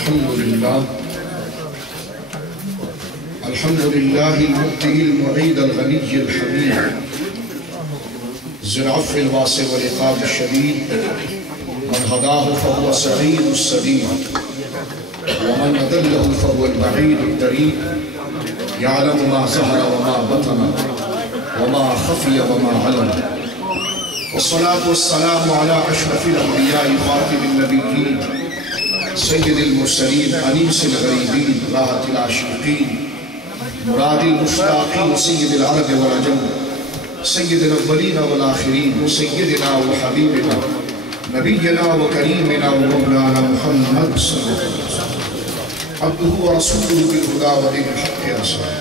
الحمد لله المبدئ المعيد الغني الحميد ذي العفو الواسع والعقاب الشديد من هداه فهو سعيد السديد ومن أضله فهو البعيد الدريد يعلم ما ظهر وما بطن وما خفي وما علم والصلاة والسلام على أشرف الأنبياء خاتم النبيين سيد المرسلين أنيس الغريبين راحة العاشقين مراد المشتاقين سيد العرب والعجم سيد الأولين والآخرين سيدنا وحبيبنا نبينا وكريمنا ومولانا محمد صلى الله عليه وسلم عبده ورسوله بالهدى ودين الحق رسوله.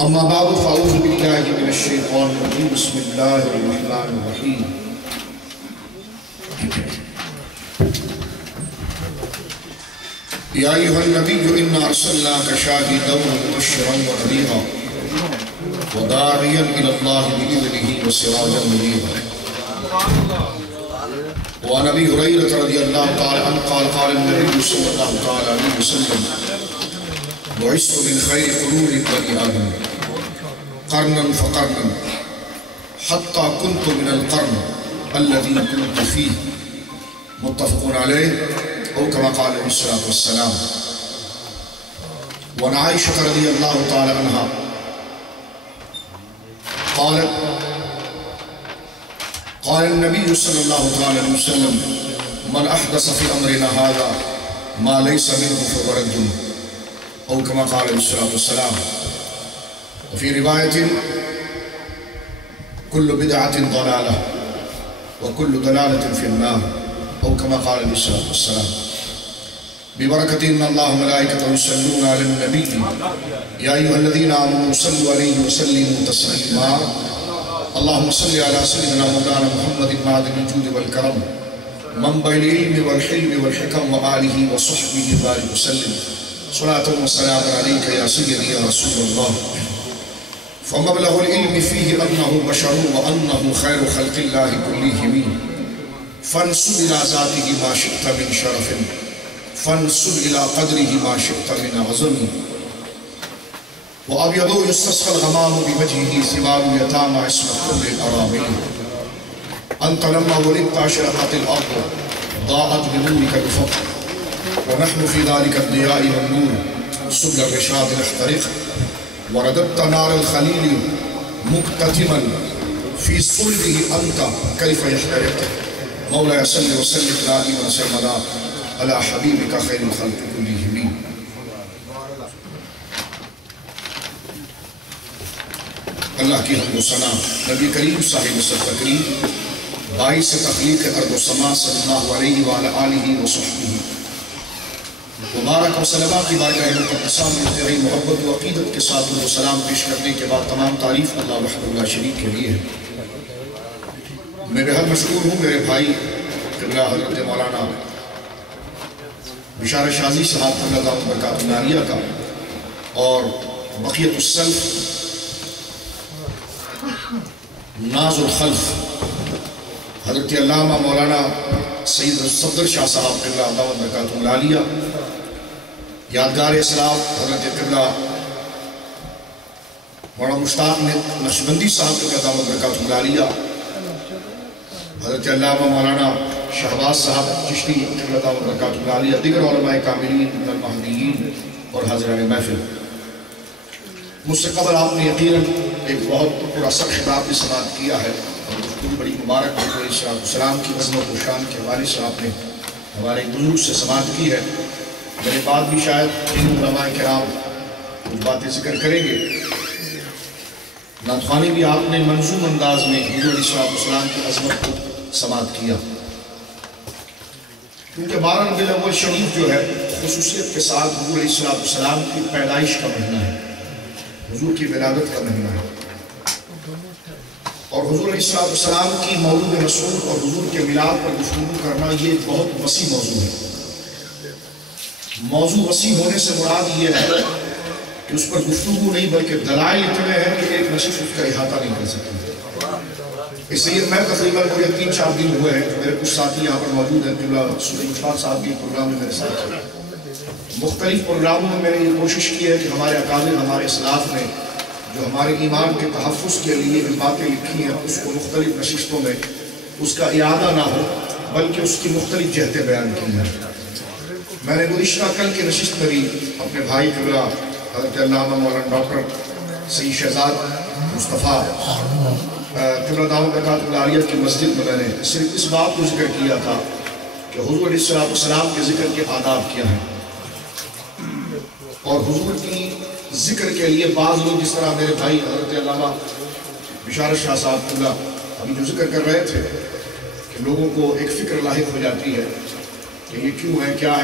أما بعد فأعوذ بالله من الشيطان الرجيم بسم الله الرحمن الرحيم. يا أيها النبي إنا أرسلناك شاهدا ومبشرا ونذيرا وداعيا إلى الله بإذنه وسراجا منيرا. وعن أبي هريرة رضي الله تعالى عنه قال النبي صلى الله عليه وسلم بعثت من خير قرون بني آدم قرنا فقرنا حتى كنت من القرن الذي كنت فيه متفق عليه أو كما قال عليه الصلاة والسلام. وعن عائشة رضي الله تعالى عنها قال النبي صلى الله عليه وسلم من أحدث في أمرنا هذا ما ليس منه فهو رد أو كما قال عليه الصلاة والسلام. وفي رواية كل بدعة ضلالة وكل ضلالة في النار أو كما قال عليه الصلاة والسلام. ببركة إن الله وملائكته يصلون على النبي يا أيها الذين آمنوا صلوا عليه وسلموا تسليما. اللهم صل على سيدنا مولانا محمد معدن الجود والكرم منبع العلم والحلم والحكم وآله وصحبه وبارك وسلم صلاة وسلام عليك يا سيدي يا رسول الله. فمبلغ العلم فيه أنه بشر وأنه خير خلق الله كلهم فانسب إلى ذاته ما شئت من شرف فانسب إلى قدره ما شئت من عظم. وأبيض يستسقى الغمام بوجهه ثمار اليتامى اسمت كل الأرامل. أنت لما ولدت أشرقت الأرض ضاءت بنورك الفقر ونحن في ذلك الضياء والنور سبل الرشاد نحترق ورددت نار الخليل مكتتما في صلبه أنت كيف يحترق. مولاي صل وسلم دائما سرمدا على حبيبك خير الخلق كلهم. اللہ کی حمد و ثنا نبی کریم صاحب صدق کریم باعث تخلیق ارض و سما صلی اللہ علیہ وآلہ وصحبہ مبارک و سلمہ کی بارگاہ مقدسہ میں انتہائی محبت و عقیدت کے ساتھ و سلام پیش کرنے کے بعد تمام تعریف اللہ وحدہ لا شریک کے لیے ہے. میں بہت مشکور ہوں میرے بھائی قبلہ حضرت مولانا بشار شازی صاحب اللہ دعوت برکات ناریہ کا اور بقیت السلف ناز الخلف حضرت علامہ مولانا سید صفدر شاہ صاحب قبلہ دعوت برکات العالیہ یادگار اسلاف حضرت قبلہ مولانا مشتاق نقشبندی صاحب قبلہ دعوت برکات العالیہ حضرت علامہ مولانا شہباز صاحب چشتی قبلہ دعوت برکات العالیہ دیگر علماء کاملین من المہدیین اور حضران محفل. مجھ سے قبل آپ نے یقیناً ایک بہت پراسر خطاب بھی سماعت کیا ہے اور گفتگو بڑی مبارک علیہ السلام کی عظمت و شان کے حوالے سے آپ نے ہمارے بزرگ سے سماعت کی ہے. میرے بعد بھی شاید ان علماء کرام کچھ باتیں ذکر کریں گے. نعت خوانی بھی آپ نے منظوم انداز میں حضور علیہ السلام کی عظمت کو سماعت کیا کیونکہ 12 ربیع الاول شریف جو ہے خصوصیت کے ساتھ حضور علیہ السلام کی پیدائش کا مہینہ ہے حضور کی ولادت کا مہینہ ہے اور حضور علیہ السلام کی مولود رسول اور حضور کے میلاد پر گفتگو کرنا یہ ایک بہت وسیع موضوع ہے. موضوع وسیع ہونے سے مراد یہ ہے کہ اس پر گفتگو نہیں بلکہ دلائل اتنے ہیں کہ ایک نصیحت اس کا احاطہ نہیں کر سکتی. اس لیے میں تقریباً مجھے 3-4 دن ہوئے ہیں، میرے کچھ ساتھی یہاں پر موجود ہیں، قبلہ صوفی مشتاق صاحب بھی پروگرام میں میرے ساتھ ہیں۔ مختلف پروگراموں میں میں نے یہ کوشش کی ہے کہ ہمارے اکابر، ہمارے اسلاف نے جو ہمارے ایمان کے تحفظ کے لیے جو باتیں لکھی ہیں اس کو مختلف نشستوں میں اس کا اعادہ نہ ہو بلکہ اس کی مختلف جہتیں بیان کی ہیں۔ میں نے گزشتہ کل کی نشست میں بھی اپنے بھائی قبلہ حضرت علامہ مولانا ڈاکٹر سید شہزاد مصطفیٰ قبلہ دعوت برکاتہ العالیہ کی مسجد میں نے صرف اس بات کو ذکر کیا تھا کہ حضور علیہ السلام کے ذکر کے آداب کیا ہیں، اور حضور کی ذکر کے لیے بعض لوگ جس طرح میرے بھائی حضرت علامہ بشارت شاہ صاحب قبلہ ابھی جو ذکر کر رہے تھے کہ لوگوں کو ایک فکر لاحق ہو جاتی ہے کہ یہ کیوں ہے، کیا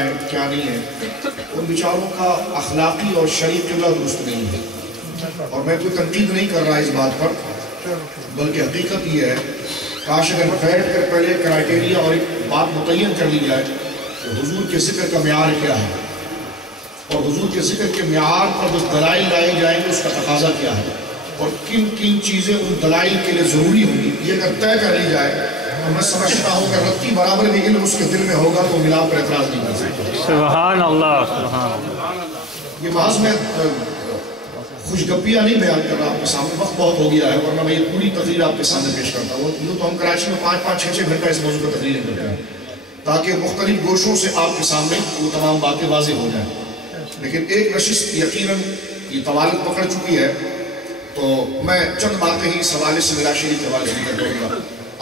نہیں ہے، ان بیچاروں کا اخلاقی اور شرعی قبلہ درست نہیں ہے۔ اور میں کوئی تنقید نہیں کر رہا اس بات پر، بلکہ حقیقت یہ ہے کاش اگر بیٹھ کر پہلے کرائٹیریا اور ایک بات متعین کر لی جائے کہ حضور کے ذکر کا معیار کیا ہے اور حضور کے ذکر کے معیار پر جو دلائل لائے جائیں گے اس کا تقاضا کیا ہے اور کن کن چیزیں ان دلائل کے لیے ضروری ہوں گی، یہ اگر طے کر لی جائے تو میں سمجھتا ہوں کہ رتی برابر بھی علم اس کے دل میں ہوگا تو ملاپ پر اعتراض نہیں کر سکتا۔ سبحان اللہ، سبحان اللہ۔ یہ محض میں خوشگپیاں نہیں بیان کر رہا آپ کے سامنے، وقت بہت ہو گیا ہے ورنہ میں یہ پوری تقریر آپ کے سامنے پیش کرتا ہوں۔ یوں تو ہم کراچی میں 5-5-6 گھنٹہ اس موضوع پر تقریریں کرتے ہیں تاکہ مختلف گوشوں سے آپ کے سامنے وہ تمام باتیں واضح ہو جائیں، لیکن ایک نشست یقیناً یہ طوالت پکڑ چکی ہے تو میں چند باتیں ہی اس حوالے سے میرا شریک حوالے سے کر دوں گا۔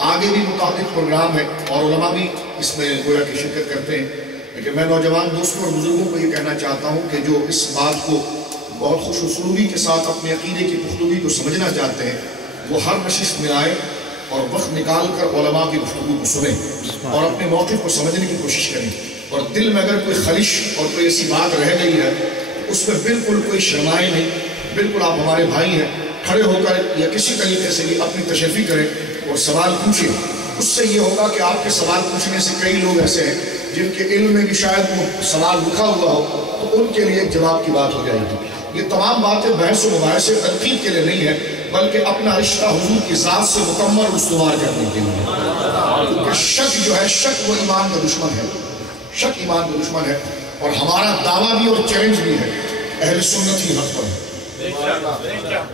آگے بھی متعدد پروگرام ہے اور علماء بھی اس میں گویا کی شرکت کرتے ہیں، لیکن میں نوجوان دوستوں اور بزرگوں کو یہ کہنا چاہتا ہوں کہ جو اس بات کو بہت خوش اسلوبی کے ساتھ اپنے عقیدے کی پختگی کو سمجھنا چاہتے ہیں وہ ہر نشست میں آئے اور وقت نکال کر علماء کی گفتگو کو سنیں اور اپنے موقف کو سمجھنے کی کوشش کریں، اور دل میں اگر کوئی خلش اور کوئی ایسی بات رہ گئی ہے تو اس میں بالکل کوئی شرمائے نہیں، بالکل آپ ہمارے بھائی ہیں، کھڑے ہو کر یا کسی طریقے سے بھی اپنی تشریفی کریں اور سوال پوچھیں۔ اس سے یہ ہوگا کہ آپ کے سوال پوچھنے سے کئی لوگ ایسے ہیں جن کے علم میں بھی شاید وہ سوال لکھا ہوا ہو تو ان کے لیے ایک جواب کی بات ہو جائے گی۔ یہ تمام باتیں بحث و مباحثے تنقید کے لیے نہیں ہے بلکہ اپنا رشتہ حضور کی ذات سے مکمل استوار کرنے کے لیے، کیونکہ شک جو ہے، شک وہ ایمان کا دشمن ہے، شک ایمان کا دشمن ہے، اور ہمارا دعویٰ بھی اور چیلنج بھی ہے اہل سنت ہی حق پر ہے۔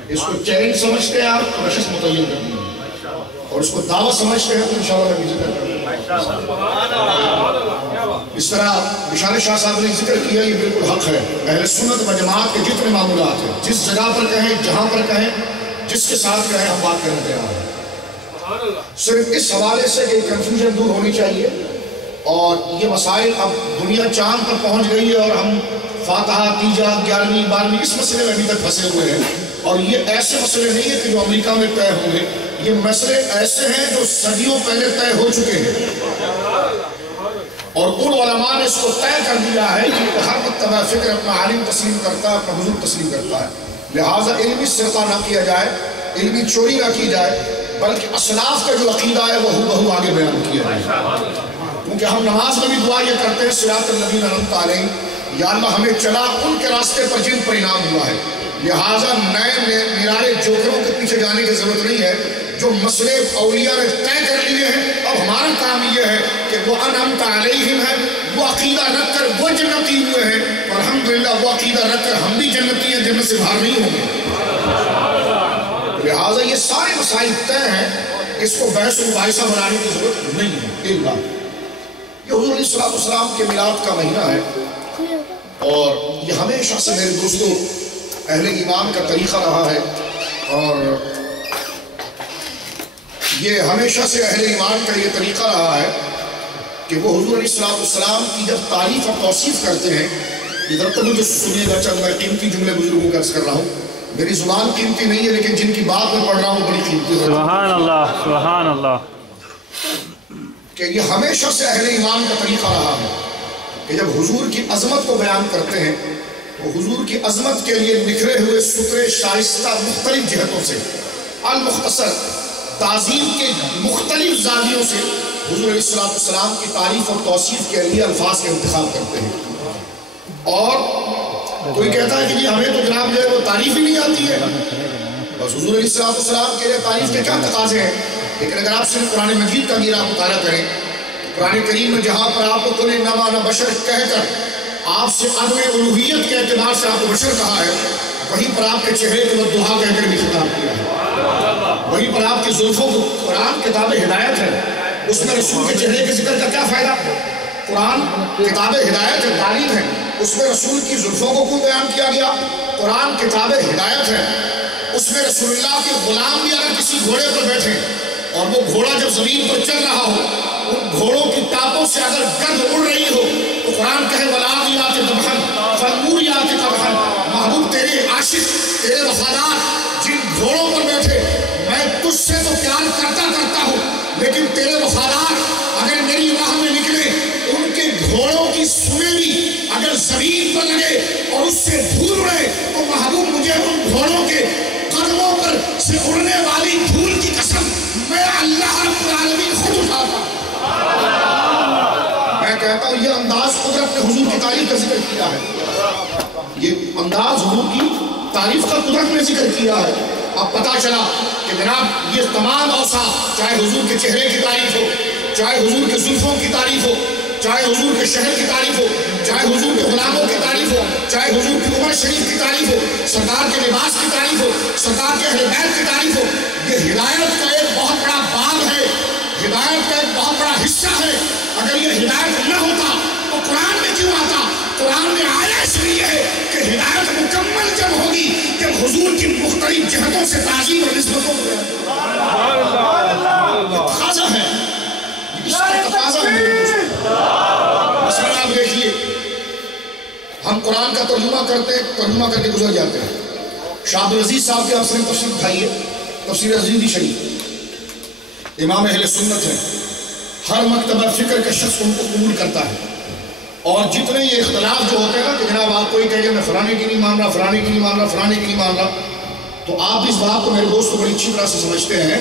اس کو چیلنج سمجھتے ہیں آپ تو نشست متعین کرنی ہے، اور اس کو دعویٰ سمجھتے ہیں تو انشاءاللہ میں ذکر کروں گا۔ اس طرح بشارت شاہ صاحب نے ذکر کیا، یہ بالکل حق ہے۔ اہل سنت و جماعت کے جتنے معمولات ہیں، جس جگہ پر کہیں، جہاں پر کہیں، جس کے ساتھ کہیں، ہم بات کرنے تیار ہیں۔ صرف اس حوالے سے کہ کنفیوژن دور ہونی چاہیے، اور یہ مسائل اب دنیا چاند پر پہنچ گئی ہے اور ہم فاتحہ، تیجا، 11ویں 12ویں اس مسئلے میں ابھی تک پھنسے ہوئے ہیں، اور یہ ایسے مسئلے نہیں ہیں کہ جو امریکہ میں طے ہوں گے، یہ مسئلے ایسے ہیں جو صدیوں پہلے طے ہو چکے ہیں، اور ان علماء نے اس کو طے کر دیا ہے کہ ہر مرتبہ فکر اپنا عالم تسلیم کرتا ہے، اپنا حضور تسلیم کرتا ہے، لہٰذا علمی سرقہ نہ کیا جائے، علمی چوری نہ کی جائے، بلکہ اسلاف کا جو عقیدہ ہے وہ بہو آگے بیان کیا جائے۔ کیونکہ ہم نماز میں بھی دعا یہ کرتے ہیں صراط الذین انعمت علیہم، یا اللہ ہمیں چلا ان کے راستے پر جن پر انعام ہوا ہے، لہٰذا نئے نرالے جوکروں کے پیچھے جانے کی ضرورت نہیں ہے، جو مسئلے اولیاء نے طے کر لیے ہیں، اب ہمارا کام یہ ہے کہ وہ انعمت علیہم ہے، وہ عقیدہ رکھ کر وہ جنتی ہوئے ہیں، اور الحمدللہ وہ عقیدہ رکھ کر ہم بھی جنتی ہیں، جنت سے باہر نہیں ہوں گے۔ لہٰذا یہ سارے مسائل طے ہیں، اس کو بحث و مباحثہ بنانے کی ضرورت نہیں ہے۔ ایک بات یہ حضور علیہ السلام کے میلاد کا مہینہ ہے، اور یہ ہمیشہ سے میرے دوستوں اہل ایمان کا طریقہ رہا ہے، اور یہ ہمیشہ سے اہل ایمان کا یہ طریقہ رہا ہے کہ وہ حضور علیہ السلام کی جب تعریف اور توصیف کرتے ہیں، ادھر تو مجھے سنیے گا، چند میں قیمتی جملے بزرگوں کا عرض کر رہا ہوں، میری زبان قیمتی نہیں ہے لیکن جن کی بات میں پڑھ رہا ہوں بڑی قیمتی ہے۔ سبحان اللہ، سبحان اللہ۔ کہ یہ ہمیشہ سے اہل ایمان کا طریقہ رہا ہے کہ جب حضور کی عظمت کو بیان کرتے ہیں تو حضور کی عظمت کے لیے نکھرے ہوئے سترے شائستہ مختلف جہتوں سے، المختصر تعظیم کے مختلف زاویوں سے حضور علیہ السلام کی تعریف اور توصیف کے لیے الفاظ کا انتخاب کرتے ہیں، اور کوئی کہتا ہے کہ جی ہمیں تو جناب جو ہے وہ تعریف ہی نہیں آتی ہے، بس حضور علیہ السلام کے لیے تعریف کے کیا تقاضے ہیں؟ لیکن اگر آپ صرف قرآن مجید کا میرا مطالعہ کریں، قرآن کریم میں جہاں پر آپ کو قل انما انا بشر کہہ کر آپ سے عدم الوہیت کے اعتبار سے آپ کو بشر کہا ہے، وہیں پر آپ کے چہرے کو والضحیٰ کہہ کر بھی خطاب کیا ہے، وہیں پر آپ کی زلفوں کو، قرآن کتاب ہدایت ہے، اس میں رسول کے چہرے کے ذکر کا کیا فائدہ؟ قرآن کتاب ہدایت ہے، تعلیم ہے، اس میں رسول کی زلفوں کو کیوں بیان کیا گیا؟ قرآن کتاب ہدایت ہے، اس میں رسول اللہ کے غلام بھی اگر کسی گھوڑے پر بیٹھے اور وہ گھوڑا جب زمین پر چل رہا ہو، ان گھوڑوں کی ٹاپوں سے اگر گرد اڑ رہی ہو تو قرآن کہے وَالْعَادِيَاتِ ضَبْحًا فَالْمُورِيَاتِ قَدْحًا، محبوب تیرے عاشق، تیرے وفادار جن گھوڑوں پر بیٹھے، میں تجھ سے تو پیار کرتا ہوں، لیکن تیرے وفادار اگر میری راہ میں نکلے، ان کے گھوڑوں کی سوئیں بھی اگر زمین پر لگے اور اس سے دھول اڑے تو محبوب مجھے ان گھوڑوں کے قدموں پر سے اڑنے والی دھول کی قسم میں اللہ رب العالمین خود اٹھاتا ہوں۔ میں کہتا ہوں یہ انداز قدرت نے حضور کی تعریف کا ذکر کیا ہے، یہ انداز حضور کی تعریف کا قدرت نے ذکر کیا ہے۔ اب پتا چلا کہ جناب یہ تمام اوصاف، چاہے حضور کے چہرے کی تعریف ہو، چاہے حضور کے زلفوں کی تعریف ہو، چاہے حضور کے شہر کی تعریف ہو، چاہے حضور کے غلاموں کی تعریف ہو، چاہے حضور کی عمر شریف کی تعریف ہو، سرکار کے لباس کی تعریف ہو، سرکار کے اہل بیت کی تعریف ہو، یہ ہدایت کا ایک بہت بڑا باب ہے، ہدایت کا ایک بہت بڑا حصہ ہے۔ اگر یہ ہدایت نہ ہوتا تو قرآن میں کیوں آتا؟ قرآن میں آیا اس لیے ہے کہ ہدایت مکمل جب ہوگی جب حضور کی مختلف جہتوں سے تعظیم اور نسبتوں کو تقاضا ہے، اس کا تقاضا ہے۔ مثلا آپ دیکھیے، ہم قرآن کا ترجمہ کر کے گزر جاتے ہیں۔ شاہ عبدالعزیز صاحب کے آپ سے تفسیر اٹھائیے، تفسیر عزیزی شریف، امام اہل سنت ہے، ہر مکتبہ فکر کا شخص ان کو قبول کرتا ہے، اور جتنے یہ اختلاف جو ہوتے ہیں نا کہ جناب آپ کوئی کہے میں فلانے کی نہیں مان رہا، فلانے کی نہیں مان رہا، فلانے کی نہیں مان رہا، تو آپ اس بات کو میرے دوست کو بڑی اچھی طرح سے سمجھتے ہیں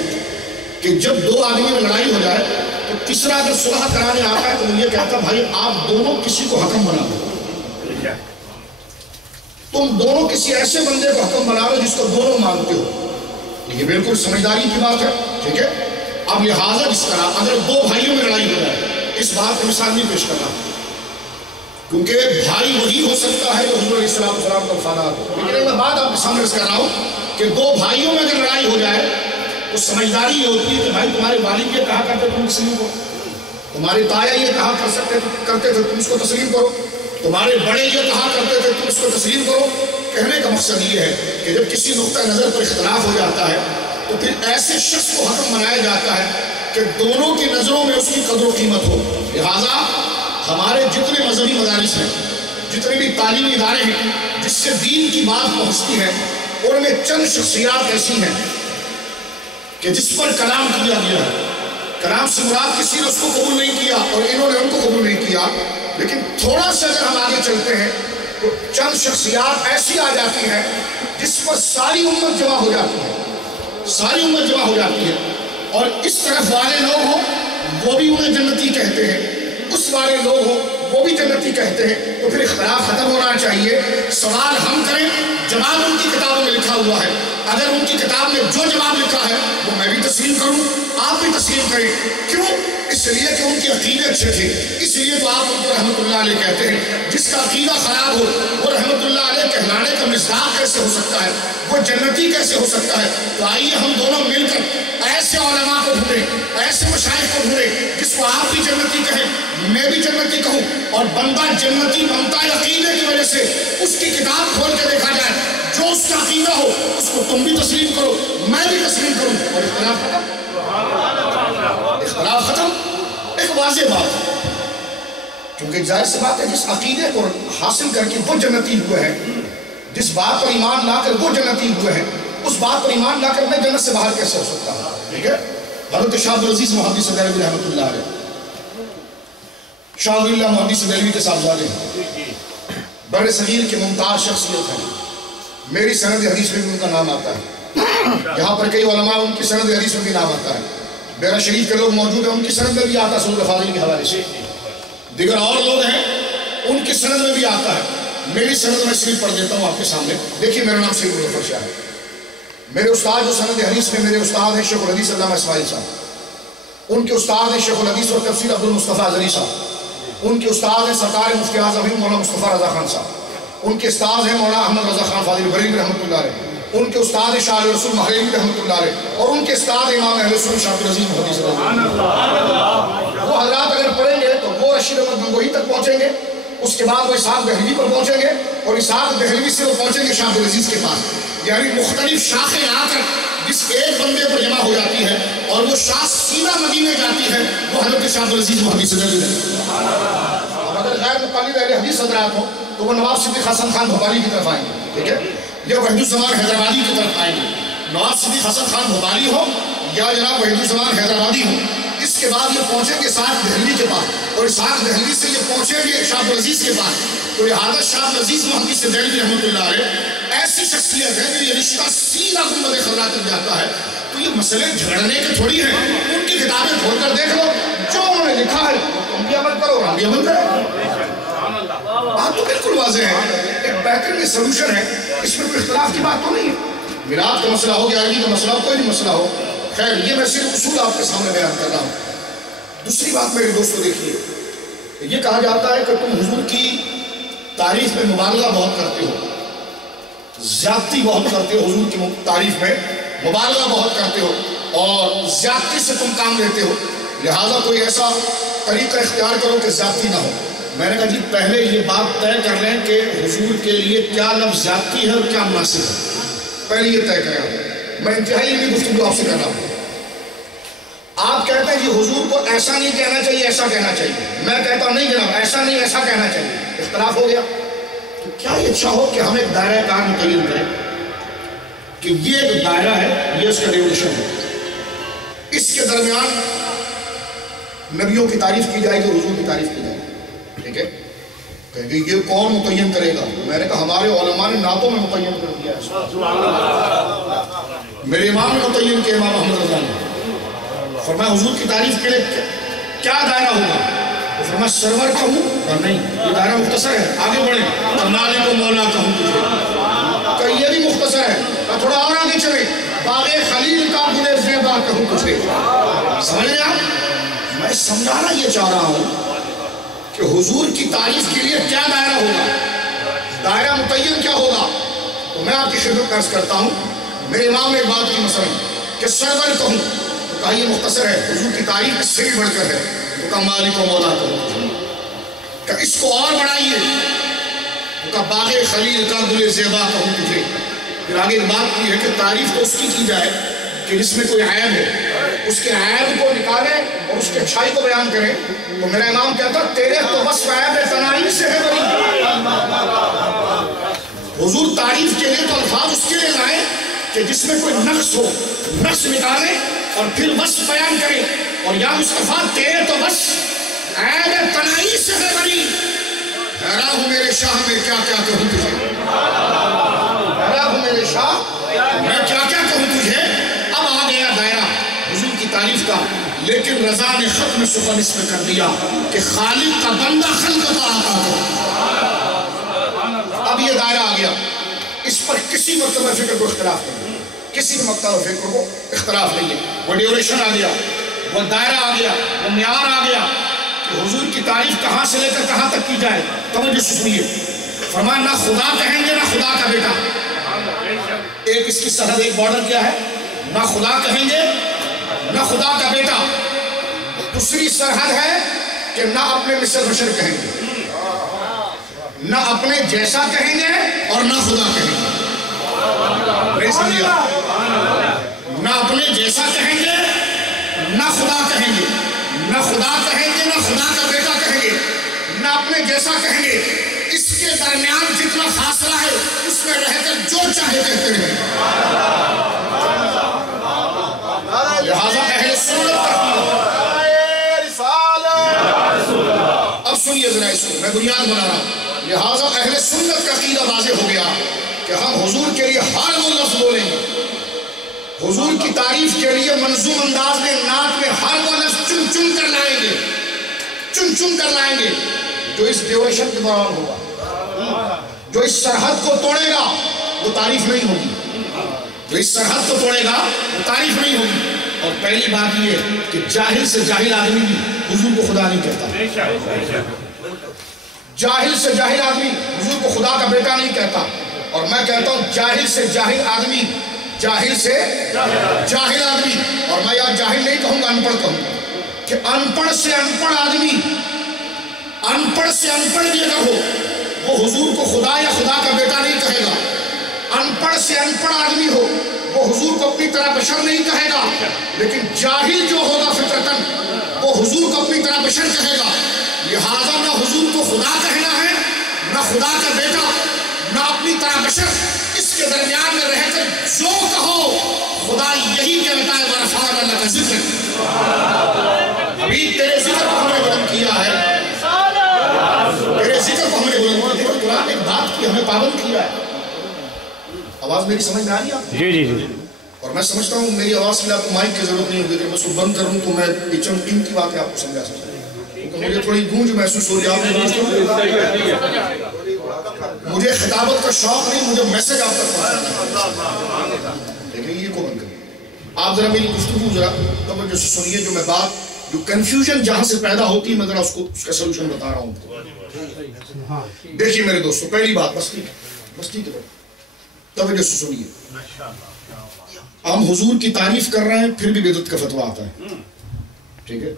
کہ جب دو آدمی میں لڑائی ہو جائے تو تیسرا اگر صلح کرانے آتا ہے تو وہ یہ کہتا بھائی آپ دونوں کسی کو حکم بنا دو، تم دونوں کسی ایسے بندے کو حکم بنا دو جس کو دونوں مانتے ہو۔ یہ بالکل سمجھداری کی بات ہے، ٹھیک ہے۔ اب لہٰذا اس طرح اگر دو بھائیوں میں لڑائی ہو جائے، اس بات کو مثال نہیں پیش کرنا، کیونکہ بھائی وہی ہو سکتا ہے جو حضور علیہ السلام کا وفادار ہو، لیکن ایک بات آپ کے سامنے کر رہا ہوں کہ دو بھائیوں میں اگر لڑائی ہو جائے تو سمجھداری یہ ہوتی ہے کہ بھائی تمہارے والد یہ کہا کرتے تم تسلیم کرو، تمہارے تایا یہ کہا کرتے تھے تم اس کو تسلیم کرو، تمہارے بڑے یہ کہا کرتے تھے تم اس کو تسلیم کرو۔ کہنے کا مقصد یہ ہے کہ جب کسی نقطہ نظر پر اختلاف ہو جاتا ہے تو پھر ایسے شخص کو حکم بنایا جاتا ہے کہ دونوں کی نظروں میں اس کی قدر و قیمت ہو۔ لہٰذا ہمارے جتنے مذہبی مدارس ہیں، جتنے بھی تعلیمی ادارے ہیں جس سے دین کی بات پہنچتی ہے، ان میں چند شخصیات ایسی ہیں کہ جس پر کلام کیا گیا ہے، کلام سے مراد کسی نے اس کو قبول نہیں کیا اور انہوں نے ان کو قبول نہیں کیا، لیکن تھوڑا سا اگر ہم آگے چلتے ہیں تو چند شخصیات ایسی آ جاتی ہیں جس پر ساری امت جمع ہو جاتی ہے، ساری امت جمع ہو جاتی ہے، اور اس طرف والے لوگ ہوں وہ بھی انہیں جنتی کہتے ہیں، اس والے لوگ ہوں وہ بھی جنتی کہتے ہیں، تو پھر اختلاف ختم ہونا چاہیے۔ سوال ہم کریں، جواب ان کی کتابوں میں لکھا ہوا ہے، اگر ان کی کتاب میں جو جواب لکھا ہے وہ میں بھی تسلیم کروں، آپ بھی تسلیم کریں۔ کیوں؟ اس لیے کہ ان کے عقیدے اچھے تھے، اس لیے تو آپ ان کو رحمت اللہ علیہ کہتے ہیں۔ جس کا عقیدہ خراب ہو وہ رحمت اللہ علیہ کہلانے کا مصداق کیسے ہو سکتا ہے، وہ جنتی کیسے ہو سکتا ہے؟ تو آئیے ہم دونوں مل کر ایسے علماء کو ڈھونڈیں، ایسے مشائخ کو ڈھونڈیں جس کو آپ بھی جنتی کہیں، میں بھی جنتی کہوں، اور بندہ جنتی بنتا ہے عقیدے کی وجہ سے۔ اس کی کتاب کھول کے دیکھا جائے، جو اس کا عقیدہ ہو اس کو تم بھی تسلیم کرو، میں بھی تسلیم کروں، اور اختلاف ختم، اختلاف ختم۔ ایک واضح بات ہے، کیونکہ ظاہر سی بات ہے جس عقیدے کو حاصل کر کے وہ جنتی ہوئے ہیں، جس بات پر ایمان لا کر وہ جنتی ہوئے ہیں، اس بات پر ایمان لا کر میں جنت سے باہر کیسے ہو سکتا ہوں؟ ٹھیک ہے۔ حضرت شاہ عبدالعزیز محدث دہلوی رحمۃ اللہ علیہ، شاہ ولی اللہ محدث دہلوی کے صاحبزادے ہیں، بڑے صغیر کی ممتاز شخصیت ہے، میری سند حدیث میں بھی ان کا نام آتا ہے، یہاں پر کئی علماء ان کی سند حدیث میں بھی نام آتا ہے، بیرہ شریف کے لوگ موجود ہیں ان کی سند میں بھی آتا ہے سعود فاضل کے حوالے سے، دیگر اور لوگ ہیں ان کی سند میں بھی آتا ہے، میری سند میں صرف پڑھ دیتا ہوں آپ کے سامنے۔ دیکھیے میرا نام سید مظفر شاہ ہے، میرے استاد جو سند حدیث میں میرے استاد ہیں شیخ الحدیث علامہ اسماعیل صاحب، ان کے استاد ہیں شیخ الحدیث اور تفسیر عبدالمصطفیٰ ازہری صاحب، ان کے استاد ہیں سرکار مفتی اعظم مولانا مصطفیٰ رضا خان صاحب، ان کے استاد ہیں مولانا احمد رضا خان فاضل بریلوی رحمۃ اللہ علیہ، ان کے استاد ہیں شاہ رسول مہریوی رحمۃ اللہ علیہ، اور ان کے استاد ہیں امام اہل سنت شاہ عبدالعزیز محدث رضی اللہ۔ وہ حضرات اگر پڑھیں گے تو وہ رشید احمد گنگوہی تک پہنچیں گے، اس کے بعد وہ اسحاق دہلوی پر پہنچیں گے، اور اسحاق دہلوی سے وہ پہنچیں گے شاہ عبدالعزیز کے پاس، یعنی مختلف شاخیں آ کر جس ایک بندے پر جمع ہو جاتی ہے، اور وہ شاخ سیدھا مدینے جاتی ہے، وہ حضرت شاہ عبدالعزیز محدث رضی اللہ۔ اب اگر غیر مقلد اہل حدیث حضرات ہوں تو وہ نواب صدیق حسن خان بھوپالی کی طرف آئیں گے، ٹھیک ہے، یا وحید الزمان حیدرآبادی کی طرف آئیں گے۔ نواب صدیق حسن خان بھوپالی ہو یا جناب وحید الزمان حیدرآبادی ہو، اس کے بعد یہ پہنچیں گے اسحاق دہلوی کے پاس، اور اسحاق دہلوی سے یہ پہنچیں گے شاہ عبدالعزیز کے پاس۔ تو لہٰذا شاہ عبدالعزیز محدث دہلوی رحمۃ اللہ علیہ ایسی شخصیت ہے کہ یہ رشتہ سیدھا گنبد خضرا تک جاتا ہے۔ تو یہ مسئلے جھگڑنے کے تھوڑی ہیں، ان کی کتابیں کھول کر دیکھ لو، جو انہوں نے لکھا ہے تم بھی عمل کرو، ہم بھی عمل کریں۔ بات تو بالکل واضح ہے، ایک بہترین سلوشن ہے، اس میں کوئی اختلاف کی بات تو نہیں ہے۔ میراث کا مسئلہ ہو، گیارہویں کا مسئلہ ہو، کوئی بھی مسئلہ ہو، خیر یہ میں صرف اصول آپ کے سامنے بیان کر رہا ہوں۔ دوسری بات میرے دوستو دیکھیے، یہ کہا جاتا ہے کہ تم حضور کی تعریف میں مبالغہ بہت کرتے ہو، زیادتی بہت کرتے ہو، حضور کی تعریف میں مبالغہ بہت کرتے ہو، اور زیادتی سے تم کام لیتے ہو، لہٰذا کوئی ایسا طریقہ اختیار کرو کہ زیادتی نہ ہو۔ میں نے کہا جی پہلے یہ بات طے کر لیں کہ حضور کے لیے کیا لفظ زیادتی ہے اور کیا مناسب ہے، پہلے یہ طے کریں۔ میں انتہائی علمی گفتگو آپ سے کر رہا ہوں۔ آپ کہتے ہیں جی حضور کو ایسا نہیں کہنا چاہیے، ایسا کہنا چاہیے، میں کہتا ہوں نہیں جناب ایسا نہیں ایسا کہنا چاہیے، اختلاف ہو گیا۔ تو کیا یہ اچھا ہو کہ ہم ایک دائرہ کار متعین کریں کہ یہ ایک دائرہ ہے، یہ اس کا ڈیوریشن ہے، اس کے درمیان نبیوں کی تعریف کی جائے گی، حضور کی تعریف کی جائے گی، ٹھیک ہے؟ کہ یہ کون متعین کرے گا؟ میں نے کہا ہمارے علماء نے نعتوں میں متعین کر دیا ہے، میرے امام نے متعین کیا، امام احمد رضا نے فرمایا حضور کی تعریف کے لیے کیا دائرہ ہوگا؟ تو فرمایا سرور کہوں اور نہیں، یہ دائرہ مختصر ہے، آگے بڑھیں، مالک و مولا کہوں تجھے، کہ یہ بھی مختصر ہے، تھوڑا اور آگے چلیں، باغ خلیل کا گل زیبا کہوں تجھے۔ سمجھ لیں آپ؟ میں سمجھانا یہ چاہ رہا ہوں کہ حضور کی تعریف کے لیے کیا دائرہ ہوگا، دائرہ متعین کیا ہوگا۔ تو میں آپ کی خدمت میں عرض کرتا ہوں، میرے امام نے ایک بات کی مثلا کہ سرور کہوں، تو کہا یہ مختصر ہے، حضور کی تعریف اس سے بھی بڑھ کر ہے، تو کہا مالک و مولا کہوں، کہ اس کو اور بڑھائیے، تو کہا باغ خلیل کا گل زیبا کہوں تجھے۔ پھر آگے ایک بات کی ہے کہ تعریف تو اس کی جائے کہ جس میں کوئی عیب ہے، اس کے عیب کو نکالیں اور اس کی اچھائی کو بیان کریں۔ تو میرا امام کہتا تیرے تو وصف عیب تنائی سے ہے بری۔ حضور تعریف کے لیے تو الفاظ اس کے لیے لائیں کہ جس میں کوئی نقص ہو، نقص نکالیں اور پھر وصف بیان کریں، اور یا مصطفیٰ تیرے تو وصف عیب تنائی سے ہے بری۔ حیران ہوں میرے شاہ میں کیا کیا کہوں تجھے، حیران ہوں میرے شاہ میں کیا کیا کہوں تجھے۔ اب آ گیا دائرہ حضور کی تعریف کا، لیکن رضا نے ختم سخن اس میں کر دیا کہ خالق کا بندہ خلق کا آقا ہو۔ اب یہ دائرہ آ گیا، اس پر کسی مکتبہ فکر کو اختلاف نہیں، کسی بھی مکتبہ فکر کو اختلاف نہیں ہے۔ وہ ڈیوریشن آ گیا، وہ دائرہ آ گیا، وہ معیار آ گیا کہ حضور کی تعریف کہاں سے لے کر کہاں تک کی جائے۔ توجہ سنیے، فرمایا نہ خدا کہیں گے نہ خدا کا بیٹا۔ ایک اس کی سرحد، ایک بارڈر کیا ہے، نہ خدا کہیں گے نہ خدا کا بیٹا۔ دوسری سرحد ہے کہ نہ اپنے مثل بشر کہیں گے، نہ اپنے جیسا کہیں گے اور نہ خدا کہیں گے۔ نہیں سمجھا؟ نہ اپنے جیسا کہیں گے نہ خدا کہیں گے، نہ خدا کہیں گے نہ خدا کا بیٹا کہیں گے، نہ اپنے جیسا کہیں گے۔ اس کے درمیان جتنا فاصلہ ہے اس میں رہ کر جو چاہے کہتے رہیں۔ لہذا اہل سنت اب سنیے ذرا اس کو، میں بنیاد بنا رہا ہوں۔ لہذا اہل سنت کا عقیدہ واضح ہو گیا کہ ہم حضور کے لیے ہر وہ لفظ بولیں گے، حضور کی تعریف کے لیے منظوم انداز میں نعت میں ہر وہ لفظ چن چن کر لائیں گے، چن چن کر لائیں گے جو اس ڈیوریشن کے دوران ہوگا۔ جو اس سرحد کو توڑے گا وہ تعریف نہیں ہوگی، جو اس سرحد کو توڑے گا وہ تعریف نہیں ہوگی۔ اور پہلی بات یہ کہ جاہل سے جاہل آدمی بھی حضور کو خدا نہیں کہتا. جاہل سے جاہل آدمی حضور کو خدا کا بیٹا نہیں کہتا. اور میں کہتا ہوں جاہل سے جاہل آدمی، جاہل سے جاہل آدمی، اور میں یہاں جاہل نہیں کہوں گا، ان پڑھ کہوں گا، کہ ان پڑھ سے ان پڑھ آدمی، ان پڑھ سے ان پڑھ بھی اگر ہو وہ حضور کو خدا یا خدا کا بیٹا نہیں کہے گا. ان پڑھ سے ان پڑھ آدمی ہو وہ حضور کو اپنی طرح بشر نہیں کہے گا. لیکن جاہل جو ہوگا فطرتاً وہ حضور کو اپنی طرح بشر کہے گا. لہذا نہ حضور کو خدا کہنا ہے، نہ خدا کا بیٹا، نہ اپنی طرح بشر. اس کے درمیان میں رہ کر جو کہو خدا یہی کہتا ہے ورفعنا لک ذکرک. ابھی تیرے ذکر کو ہم نے بلند کیا ہے، تیرے ذکر کو ہم نے بلند کیا. قرآن ایک بات کی ہمیں پابند کیا ہے. آواز میری سمجھ میں آ رہی ہے آپ؟ جی جی جی. اور میں سمجھتا ہوں میری آواز کے لیے آپ کو مائک کی ضرورت نہیں ہوگی کہ میں اس کو بند کروں تو میں یہ چند قیمتی باتیں آپ کو سمجھا سکتا ہوں. کیونکہ مجھے تھوڑی گونج محسوس ہو رہی ہے. مجھے خطابت کا شوق نہیں، مجھے میسج آپ تک پہنچانا ہے. لیکن یہ کو بند کریں. آپ ذرا میری گفتگو ذرا توجہ سے سنیے. جو میں بات، جو کنفیوژن جہاں سے پیدا ہوتی ہے، میں ذرا اس کا سلوشن بتا رہا ہوں. دیکھیے میرے دوستو، پہلی بات بس ٹھیک ہے، توجہ سے سنیے. ہم حضور کی تعریف کر رہے ہیں پھر بھی بدعت کا فتویٰ آتا ہے. ٹھیک ہے،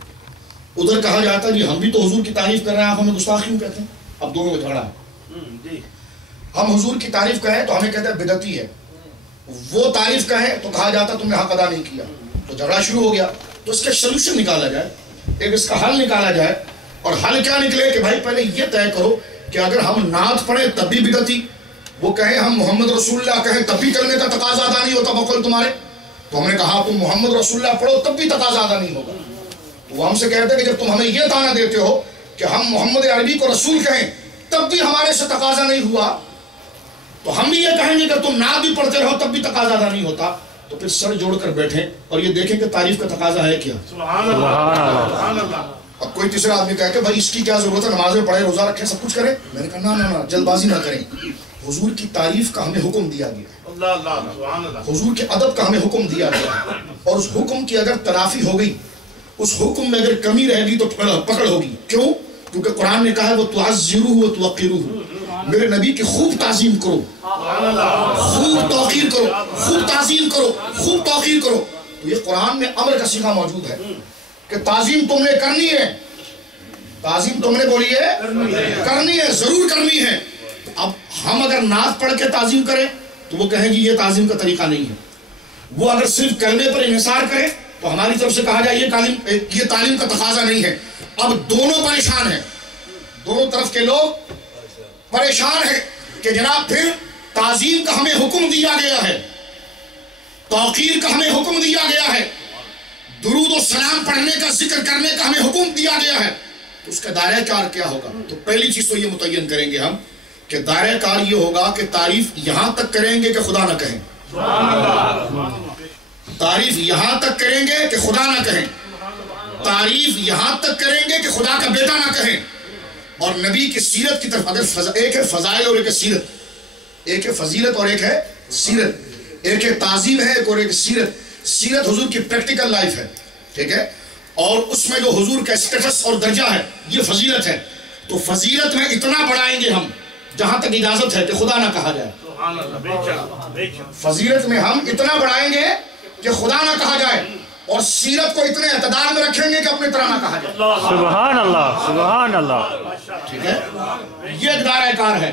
ادھر کہا جاتا ہے جی ہم بھی تو حضور کی تعریف کر رہے ہیں، آپ ہمیں گستاخ کیوں کہتے ہیں؟ اب دونوں میں جھگڑا ہے. ہم حضور کی تعریف کہیں تو ہمیں کہتے ہیں بدعتی ہے، وہ تعریف کہیں تو کہا جاتا تم نے حق ادا نہیں کیا. تو جھگڑا شروع ہو گیا. تو اس کا سلوشن نکالا جائے، ایک اس کا حل نکالا جائے. اور حل کیا نکلے کہ بھائی پہلے یہ طے کرو کہ اگر ہم نعت پڑھیں تب بھی بدعتی، وہ کہیں ہم محمد رسول اللہ کہیں تب بھی کرنے کا تقاضا ادا نہیں ہوتا بقول تمہارے. تو ہم نے کہا تم محمد رسول اللہ پڑھو تب بھی تقاضا ادا نہیں ہوگا. تو وہ ہم سے کہتے ہیں کہ جب تم ہمیں یہ تانا دیتے ہو کہ ہم محمد عربی کو رسول کہیں تب بھی ہمارے سے تقاضا نہیں ہوا، تو ہم بھی یہ کہیں گے کہ تم نعت بھی پڑھتے رہو تب بھی تقاضا ادا نہیں ہوتا. تو پھر سر جوڑ کر بیٹھیں اور یہ دیکھیں کہ تعریف کا تقاضا ہے کیا. سبحان اللہ. اب کوئی تیسرا آدمی کہے کہ بھائی اس کی کیا ضرورت ہے، نمازیں پڑھیں، روزہ رکھیں، سب کچھ کریں. میں نے کہا نہ جلد بازی نہ کریں. حضور کی تعریف کا ہمیں حکم دیا گیا، حضور کے ادب کا ہمیں حکم دیا گیا. اور اس حکم کی اگر تلافی ہو گئی، اس حکم میں اگر کمی رہ گئی تو پکڑ ہوگی. کیوں؟ کیونکہ قرآن نے کہا ہے وہ تعزروہ و توقروہ، میرے نبی کی خوب تعظیم کرو، خوب توقیر کرو، خوب تعظیم کرو، خوب توقیر کرو. تو یہ قرآن میں امر کا صیغہ موجود ہے کہ تعظیم تم نے کرنی ہے، تعظیم تم نے بولی ہے کرنی ہے، ضرور کرنی ہے. اب ہم اگر نعت پڑھ کے تعظیم کریں تو وہ کہیں گی یہ تعظیم کا طریقہ نہیں ہے. وہ اگر صرف کلمے پر انحصار کریں تو ہماری طرف سے کہا جائے یہ تعلیم کا تقاضا نہیں ہے. اب دونوں پریشان ہیں، دونوں طرف کے لوگ پریشان ہیں کہ جناب پھر تعظیم کا ہمیں حکم دیا گیا ہے، توقیر کا ہمیں حکم دیا گیا ہے، درود و سلام پڑھنے کا، ذکر کرنے کا ہمیں حکم دیا گیا ہے. تو اس کا دائرہ کار کیا ہوگا؟ تو پہلی چیز تو یہ متعین کریں گے ہم کہ دائرہ کار یہ ہوگا کہ تعریف یہاں تک کریں گے کہ خدا نہ کہیں. تعریف یہاں تک کریں گے کہ خدا نہ کہیں، تعریف یہاں تک کریں گے کہ خدا کا بیٹا نہ کہیں. اور نبی کی سیرت کی طرف اگر ایک ہے فضائل اور ایک ہے سیرت، ایک ہے فضیلت اور ایک ہے سیرت، ایک ہے تعظیم ہے اور ایک سیرت. سیرت حضور کی پریکٹیکل لائف ہے، ٹھیک ہے، اور اس میں جو حضور کا سٹیٹس اور درجہ ہے یہ فضیلت ہے. تو فضیلت میں اتنا بڑھائیں گے ہم جہاں تک اجازت ہے کہ خدا نہ کہا جائے. فضیلت میں ہم اتنا بڑھائیں گے کہ خدا نہ کہا جائے، اور سیرت کو اتنے اعتدال میں رکھیں گے کہ اپنی طرح نہ کہا جائے. سبحان اللہ، سبحان اللہ. ٹھیک ہے، یہ ایک دائرہ کار ہے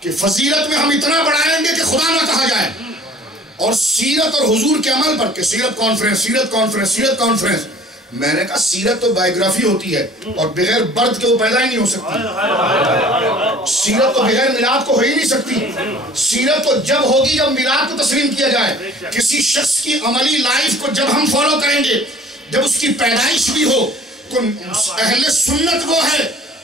کہ فضیلت میں ہم اتنا بڑھائیں گے کہ خدا نہ کہا جائے، اور سیرت اور حضور کے عمل پر کہ سیرت کانفرنس، سیرت کانفرنس، سیرت کانفرنس. میں نے کہا سیرت تو بائیوگرافی ہوتی ہے اور بغیر برد کے وہ پیدا ہی نہیں ہو سکتی. سیرت تو بغیر میلاد کو ہو ہی نہیں سکتی. سیرت تو جب ہوگی جب میلاد کو تسلیم کیا جائے. کسی شخص کی عملی لائف کو جب ہم فالو کریں گے، جب اس کی پیدائش بھی ہو، تو اہل سنت وہ ہے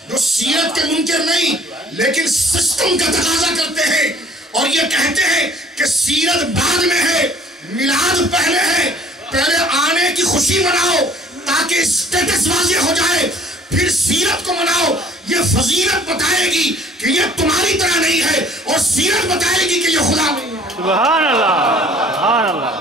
جو سیرت کے منکر نہیں لیکن سسٹم کا تقاضا کرتے ہیں اور یہ کہتے ہیں کہ سیرت بعد میں ہے، میلاد پہلے ہے. پہلے آنے کی خوشی مناؤ تاکہ اسٹیٹس واضح ہو جائے، پھر سیرت کو مناؤ. یہ فضیلت بتائے گی کہ یہ تمہاری طرح نہیں ہے، اور سیرت بتائے گی کہ یہ خدا نہیں ہے. سبحان اللہ، سبحان اللہ.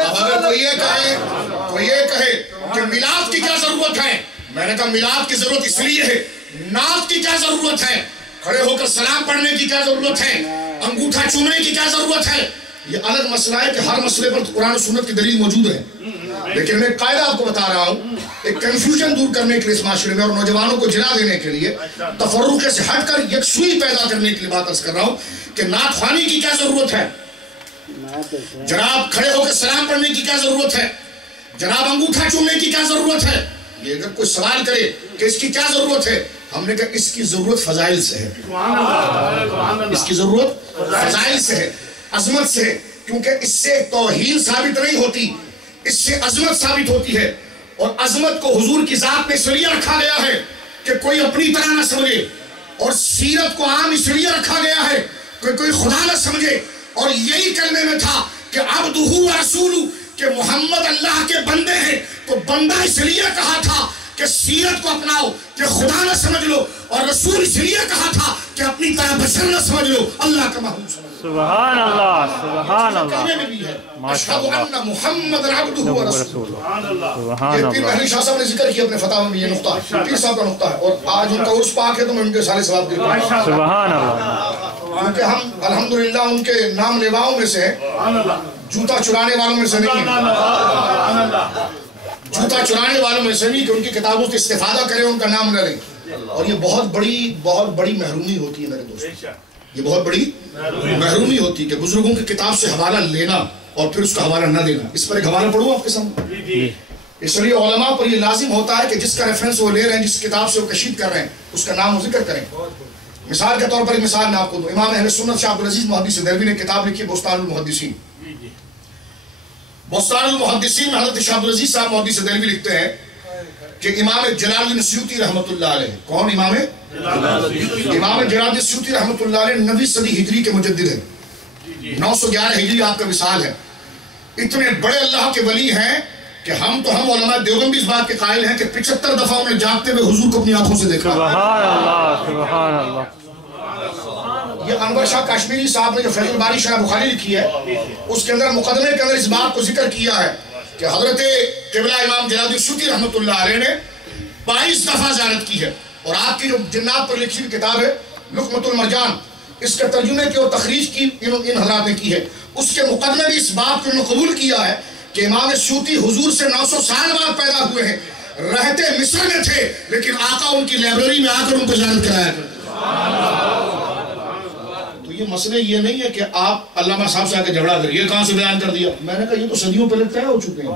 اب اگر کوئی یہ کہے کہ میلاد کی کیا ضرورت ہے، میں نے کہا میلاد کی ضرورت اس لیے ہے، نعت کی کیا ضرورت ہے، کھڑے ہو کر سلام پڑھنے کی کیا ضرورت ہے، انگوٹھا چومنے کی کیا ضرورت ہے، یہ الگ مسئلہ ہے کہ ہر مسئلے پر قرآن و سنت کی دلیل موجود ہے. لیکن میں قاعدہ آپ کو بتا رہا ہوں، ایک کنفیوژن دور کرنے کے لیے اس معاشرے میں اور نوجوانوں کو جلا دینے کے لیے، تفرقے سے ہٹ کر یکسوئی پیدا کرنے کے لیے بات عرض کر رہا ہوں کہ نعت خوانی کی کیا ضرورت ہے، جناب کھڑے ہو کے سلام پڑھنے کی کیا ضرورت ہے، جناب انگوٹھا چومنے کی کیا ضرورت ہے. یہ اگر کوئی سوال کرے کہ اس کی کیا ضرورت ہے، ہم نے کہا اس کی ضرورت فضائل سے ہے. اس کی ضرورت فضائل سے ہے، عظمت سے ہے، کیونکہ اس سے توہین ثابت نہیں ہوتی، اس سے عظمت ثابت ہوتی ہے. اور عظمت کو حضور کی ذات میں اس لیے رکھا گیا ہے کہ کوئی اپنی طرح نہ سمجھے، اور سیرت کو عام اس لیے رکھا گیا ہے کہ کوئی خدا نہ سمجھے. اور یہی کلمے میں تھا کہ عبدہ و رسولہ، کہ محمد اللہ کے بندے ہیں. تو بندہ اس لیے کہا تھا کہ سیرت کو اپناؤ کہ خدا نہ سمجھ لو، اور رسول اس لیے کہا تھا کہ اپنی طرح بشر نہ سمجھ لو، اللہ کا محبوب سمجھ لو. سبحان اللہ، سبحان اللہ، اشہد ان محمد عبدہ و رسولہ. سبحان یہ پیر اللہ. مہدی شاہ صاحب نے ذکر کیا اپنے فتاوی میں، یہ نقطہ ہے پیر صاحب کا نقطہ ہے، اور آج ان کا عرس پاک ہے تو میں ان کے سارے ثواب دیتا ہوں، سبحان اللہ. کیونکہ ہم الحمدللہ ان کے نام لیواؤں میں سے ہیں، جوتا چرانے والوں میں سے نہیں ہیں، جوتا چرانے والوں میں سے نہیں کہ ان کی کتابوں سے استفادہ کریں، ان کا نام نہ لیں. اور یہ بہت بڑی محرومی ہوتی ہے میرے دوست، یہ بہت بڑی محرومی ہوتی ہے کہ بزرگوں کی کتاب سے حوالہ لینا اور پھر اس کا حوالہ نہ دینا. اس پر ایک حوالہ پڑھوں آپ کے سامنے. اس لیے علماء پر یہ لازم ہوتا ہے کہ جس کا ریفرنس وہ لے رہے ہیں، جس کتاب سے وہ کشید کر رہے ہیں، اس کا نام و ذکر کریں. مثال کے طور پر ایک مثال میں آپ کو دوں. امام اہل سنت شاہ عبدالعزیز محدث دہلوی نے کتاب لکھی بستان المحدثین. بستان المحدثین میں حضرت شاہ عبدالعزیز صاحب محدث دہلوی لکھتے ہیں کہ امام جلال الدین سیوطی رحمۃ اللہ علیہ، کون امام جلال الدین سیوطی رحمۃ اللہ علیہ 9ویں صدی ہجری کے مجدد ہیں. 911 ہجری آپ کا وصال ہے. اتنے بڑے اللہ کے ولی ہیں کہ ہم علماء دیوبند بھی اس بات کے قائل ہیں کہ 75 دفعہ انہیں جاگتے ہوئے حضور کو اپنی آنکھوں سے دیکھا. سبحان اللہ، سبحان اللہ. یہ انور شاہ کشمیری صاحب نے جو فیض الباری شرح بخاری لکھی ہے، اس کے اندر مقدمے کے اندر اس بات کو ذکر کیا ہے کہ حضرت قبلہ امام جلال الدین سیوطی رحمۃ اللہ علیہ نے 22 دفعہ زیارت کی ہے. اور آپ کی جو جنات پر لکھی ہوئی کتاب ہے لقمۃ المرجان، اس کے ترجمے کی اور تخریج کی ان حضرات نے کی ہے. اس کے مقدمے بھی اس بات کو انہوں نے قبول کیا ہے کہ امام سیوطی حضور سے 900 سال بعد پیدا ہوئے ہیں، رہتے مصر میں تھے، لیکن آقا ان کی لائبریری میں آ کر ان کو زیارت کرایا کرتے. تو یہ مسئلے یہ نہیں ہے کہ آپ علامہ صاحب سے آ کے جھگڑا کر یہ کہاں سے بیان کر دیا. میں نے کہا یہ تو صدیوں پہلے طے ہو چکے ہیں،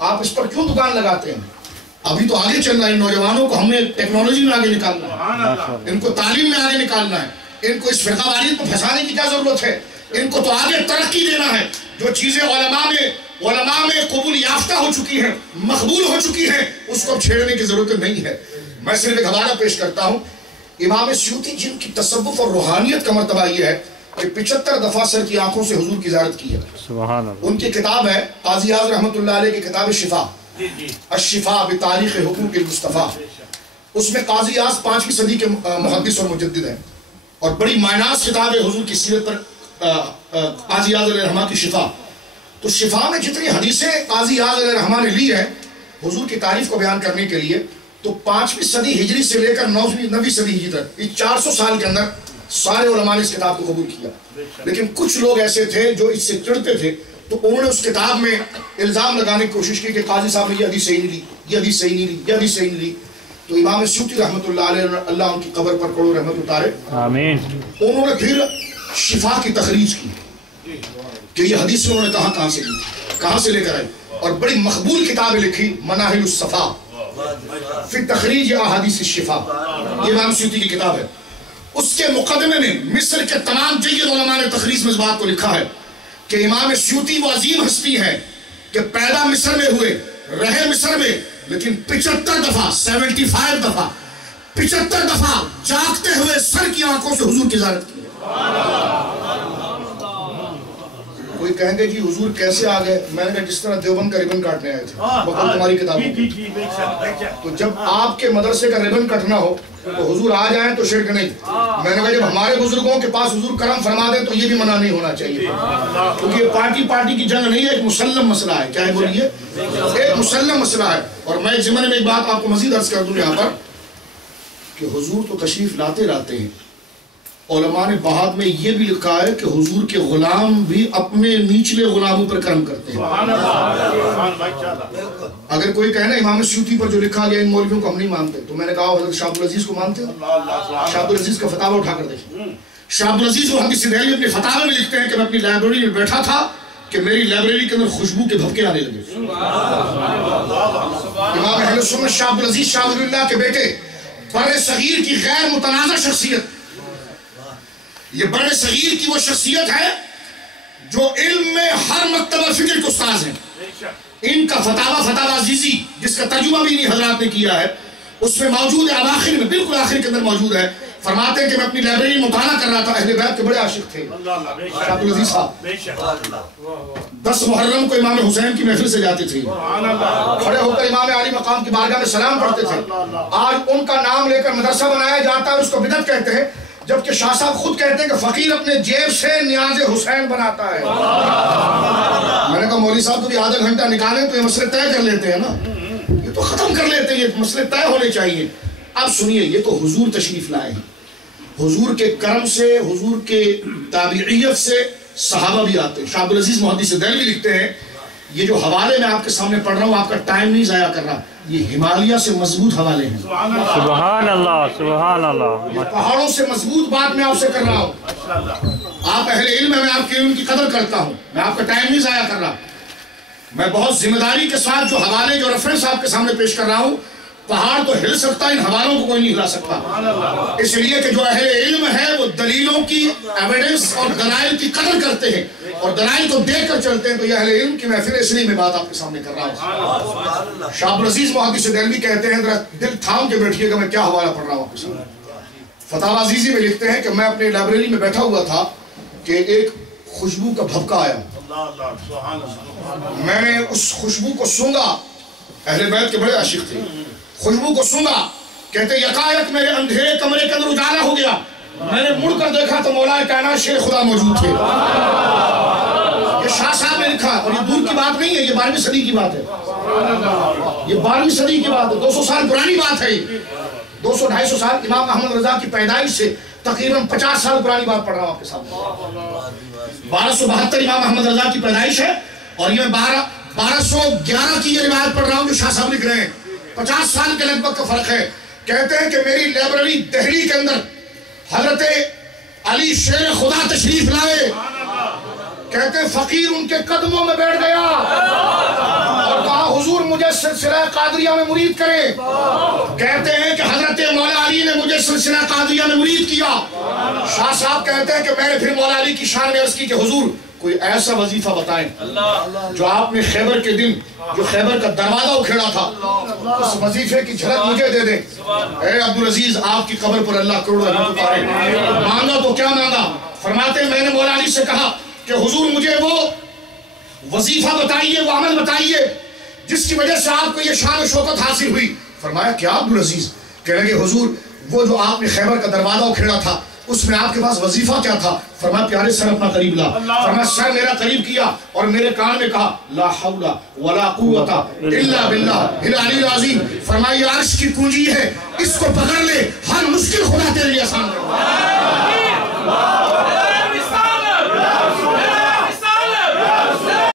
آپ اس پر کیوں دکان لگاتے ہیں؟ ابھی تو آگے چل رہا ہے. نوجوانوں کو ہم نے ٹیکنالوجی میں آگے نکالنا ہے، ان کو تعلیم میں آگے نکالنا ہے. ان کو اس فرقہ واریت کو پھنسانے کی کیا ضرورت ہے؟ ان کو تو آگے ترقی دینا ہے. جو چیزیں علماء میں قبول یافتہ ہو چکی ہیں، مقبول ہو چکی ہیں، اس کو اب چھیڑنے کی ضرورت نہیں ہے. میں صرف ایک حوالہ پیش کرتا ہوں. امام سیوطی جن کی تصوف اور روحانیت کا مرتبہ یہ ہے کہ 75 دفعہ سر کی آنکھوں سے حضور کی زیارت کی ہے. سبحان اللہ. ان کی کتاب ہے قاضی اعظم رحمۃ اللہ علیہ کی کتاب شفا، الشفا بتاریخ حقوق المصطفیٰ. اس میں قاضی اعظم 5ویں صدی کے محدث اور مجدد ہیں، اور بڑی معناس کتاب ہے حضور کی سیرت پر قاضی اعظم علیہ الرحمہ کی شفا. تو شفا میں جتنی حدیثیں قاضی اعظم علیہ الرحمہ نے لی ہیں حضور کی تعریف کو بیان کرنے کے لیے، تو 5ویں صدی ہجری سے لے کر 9ویں صدی ہجری تک اس 400 سال کے اندر سارے علماء نے اس کتاب کو قبول کیا. لیکن کچھ لوگ ایسے تھے جو اس سے چڑھتے تھے، تو انہوں نے اس کتاب میں الزام لگانے کی کوشش کی کہ قاضی صاحب نے یہ حدیث صحیح نہیں لی، یہ حدیث صحیح نہیں لی، یہ حدیث صحیح نہیں لی. تو امام سیوطی رحمۃ اللہ علیہ، اللہ ان کی قبر پر کروڑ رحمت اتارے، آمین، انہوں نے پھر شفا کی تخریج کی کہ یہ حدیث انہوں نے کہاں سے لی، کہاں سے لے کر آئی. اور بڑی مقبول کتابیں لکھی، مناہل الصفا فی تخریج احادیث الشفا، یہ امام سیوطی کی کتاب ہے. اس کے مقدمے میں مصر کے تمام جید علماء نے تخریج میں اس بات کو لکھا ہے کہ امام سیوطی وہ عظیم ہستی ہے کہ پیدا مصر میں ہوئے، رہے مصر میں، لیکن 75 دفعہ 75 دفعہ 75 دفعہ جاگتے ہوئے سر کی آنکھوں سے حضور کی زیارت کی. کوئی کہیں گے جی حضور کیسے آ گئے؟ میں نے کہا جس طرح دیوبند کا ربن کاٹنے آئے تھے، بقول تمہاری کتاب. تو جب آپ کے مدرسے کا ربن کٹنا ہو تو حضور آ جائیں تو شرک نہیں. میں نے کہا جب ہمارے بزرگوں کے پاس حضور کرم فرما دیں تو یہ بھی منع نہیں ہونا چاہیے, کیونکہ یہ پارٹی کی جنگ نہیں ہے, ایک مسلم مسئلہ ہے. کیا ہے بولیے؟ ایک مسلم مسئلہ ہے. اور میں اس ضمن میں ایک بات آپ کو مزید عرض کر دوں یہاں پر کہ حضور تو تشریف لاتے رہتے ہیں. علماء نے بعد میں یہ بھی لکھا ہے کہ حضور کے غلام بھی اپنے نیچلے غلاموں پر کرم کرتے ہیں. اگر کوئی کہے نا امام سیوطی پر جو لکھا گیا ان مولویوں کو ہم نہیں مانتے, تو میں نے کہا حضرت شاہ عبدالعزیز کو مانتے ہیں؟ شاہ عبدالعزیز کا فتاوی اٹھا کر دیکھیں. شاہ عبدالعزیز وہ حدیث دہلوی اپنے فتاوی میں لکھتے ہیں کہ میں اپنی لائبریری میں بیٹھا تھا کہ میری لائبریری کے اندر خوشبو کے بھبکے آنے لگے. امام اہل سنت شاہ عبدالعزیز شاہ ولی اللہ کے بیٹے, بر صغیر کی غیر متنازع شخصیت. یہ بر صغیر کی وہ شخصیت ہے جو علم میں ہر مکتبہ فکر کے استاذ ہیں. ان کا فتاوی عزیزی جس کا ترجمہ بھی انہی حضرات نے کیا ہے, اس میں موجود ہے, اواخر میں بالکل آخر کے اندر موجود ہے. فرماتے ہیں کہ میں اپنی لائبریری میں مطالعہ کر رہا تھا, اہل بیت کے بڑے عاشق تھے شاہ عبدالعزیز صاحب. 10 محرم کو امام حسین کی محفل سے جاتے تھے, کھڑے ہو کر امام علی مقام کی بارگاہ میں سلام پڑھتے تھے. آج ان کا نام لے کر مدرسہ بنایا جاتا ہے, اس کو بدعت کہتے ہیں, جبکہ شاہ صاحب خود کہتے ہیں کہ فقیر اپنے جیب سے نیاز حسین بناتا ہے. میں نے کہا مولوی صاحب تو بھی آدھا گھنٹہ نکالیں تو یہ مسئلے طے کر لیتے ہیں نا, یہ تو ختم کر لیتے ہیں, یہ مسئلے طے ہونے چاہیے. اب سنیے, یہ تو حضور تشریف لائے ہیں, حضور کے کرم سے, حضور کے تابعیت سے صحابہ بھی آتے ہیں. شاہ عبدالعزیز محدث دہلوی لکھتے ہیں, یہ جو حوالے میں آپ کے سامنے پڑھ رہا ہوں آپ کا ٹائم نہیں ضائع کر رہا, یہ ہمالیہ سے مضبوط حوالے ہیں. سبحان اللہ, سبحان اللہ. یہ پہاڑوں سے مضبوط بات میں آپ سے کر رہا ہوں. آپ اہل علم ہیں, میں آپ کے علم کی قدر کرتا ہوں, میں آپ کا ٹائم نہیں ضائع کر رہا. میں بہت ذمہ داری کے ساتھ جو حوالے, جو ریفرنس آپ کے سامنے پیش کر رہا ہوں, پہاڑ تو ہل سکتا ہے, ان حوالوں کو کوئی نہیں ہلا سکتا. اس لیے کہ جو اہل علم ہے وہ دلیلوں کی, ایویڈنس اور دلائل کی قدر کرتے ہیں اور دلائل کو دیکھ کر چلتے ہیں. تو یہ اہل علم کی محفل, اس لیے میں بات آپ کے سامنے کر رہا ہوں. شاہ عبدالعزیز محدث دہلوی کہتے ہیں, ذرا دل تھام کے بیٹھیے گا میں کیا حوالہ پڑھ رہا ہوں آپ کے سامنے. فتاوی عزیزی میں لکھتے ہیں کہ میں اپنی لائبریری میں بیٹھا ہوا تھا کہ ایک خوشبو کا بھبکا آیا. میں نے اس خوشبو کو سونگا, اہل بیت کے بڑے عاشق تھے. خوشبو کو سونگا, کہتے یکایک میرے اندھیرے کمرے کے اندر اجالا ہو گیا. میں نے مڑ کر دیکھا تو مولا کائنات شیر خدا موجود تھے. یہ شاہ صاحب نے لکھا, اور یہ دور کی بات نہیں ہے, یہ 12ویں صدی کی بات ہے. یہ 12ویں صدی کی بات ہے, 200 سال پرانی بات ہے. 200-250 سال, امام احمد رضا کی پیدائش سے تقریباً 50 سال پرانی بات پڑھ رہا ہوں آپ کے سامنے. 1272 امام احمد رضا کی پیدائش ہے, اور یہ 1211 کی یہ روایت پڑھ رہا ہوں جو شاہ صاحب لکھ رہے ہیں. 50 سال کے لگ بھگ کا فرق ہے. کہتے ہیں کہ میری لائبریری دہلی کے اندر حضرت علی شیر خدا تشریف لائے. کہتے ہیں فقیر ان کے قدموں میں بیٹھ گیا اور کہا حضور مجھے سلسلہ قادریہ میں مرید کریں. کہتے ہیں کہ حضرت مولا علی نے مجھے سلسلہ قادریہ میں مرید کیا. شاہ صاحب کہتے ہیں کہ میں نے پھر مولا علی کی شان میں عرض کی کہ حضور کوئی ایسا وظیفہ بتائیں جو آپ نے خیبر کے دن, جو خیبر کا دروازہ اکھیڑا تھا, اس وظیفے کی جھلک مجھے دے دیں. اے عبدالعزیز, آپ کی قبر پر اللہ کروڑ رحمت پائے. مانگا تو کیا مانگا. فرماتے ہیں میں نے مولا علی سے کہا کہ حضور مجھے وہ وظیفہ بتائیے, وہ عمل بتائیے جس کی وجہ سے آپ کو یہ شان و شوکت حاصل ہوئی. فرمایا کیا عبدالعزیز؟ کہنے لگے حضور وہ جو آپ نے خیبر کا دروازہ اکھیڑا تھا اس میں آپ کے پاس وظیفہ کیا تھا؟ فرمایا پیارے سر اپنا قریب لا. فرمایا سر میرا قریب کیا اور میرے کان میں کہا لا حول ولا قوت الا باللہ العلی العظیم. فرمایا یہ عرش کی کنجی ہے, اس کو پکڑ لے, ہر مشکل خدا تیرے لیے آسان کرے.